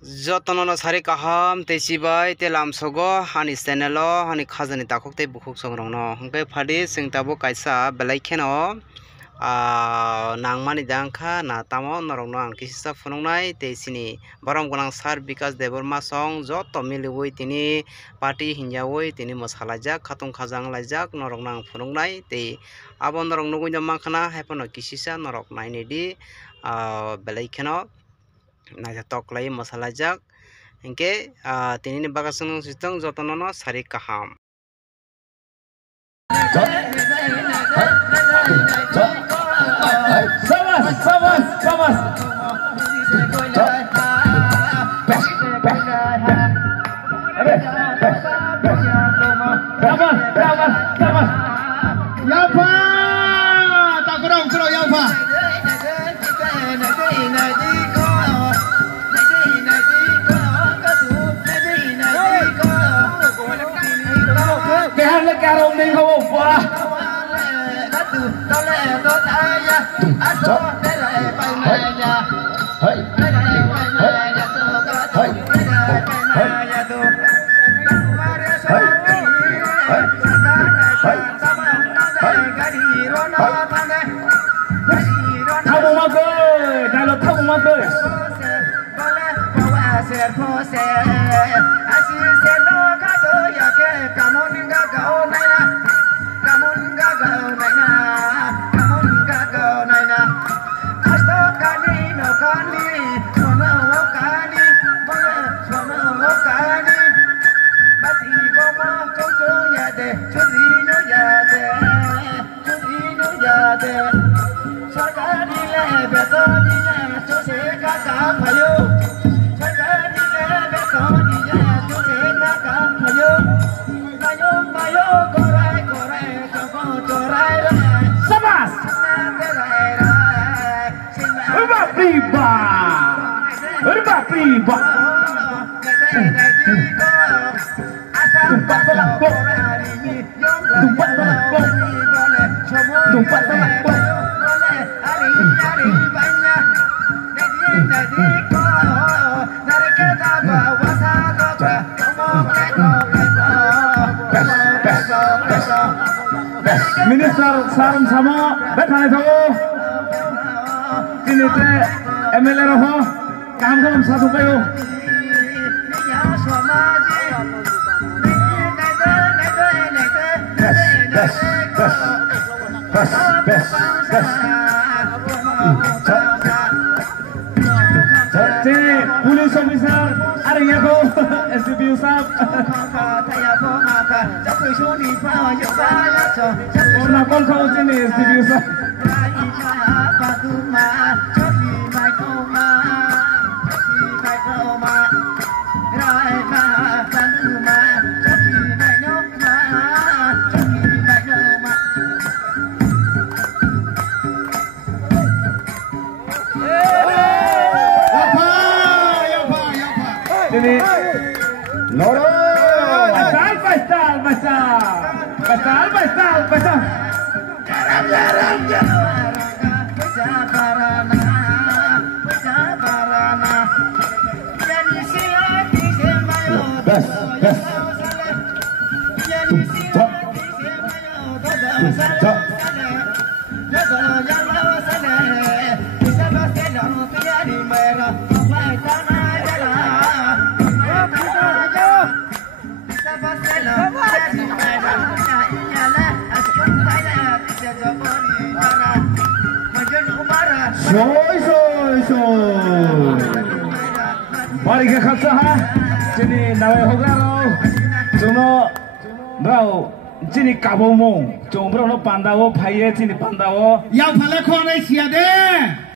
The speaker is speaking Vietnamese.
Jotono sari kaham te sibai te lamsogo hani channelo hani khajani takok te bukhuk songrongno hingke phadi sing tabo kaisa belai kheno nangmani dangkha na tamo norokno ang kisisa phunuknai te sini borom gonang sar bikas deborma song joto miliwi tini party hinjawi tini mosalajak khatung khajang laijak norokno ang phunuknai te abo norok nugui no mankhana haipono kisisa norok naini di belai kheno naitotok lai mosalajak hingke tini bakasung sistem jotono sari kaham. Sabas. Yapa, tak kurang Yapa. Kehar le karong ding ho wa. Priba. Minister Sarum Samo Bethanai Thago Kini te MLA roho काम kalam satu kayo bes Sini police officer ada yang ko SDPU sab Orang kon kau sini SDPU sab Ini Loro Basal Garam Bes Soy Mari ke khatsa ha Jini nawe hoga ro Jono Rao Jini kabo mong Jong bro no pandawo Phaye jini pandawo Yang phale khone sia de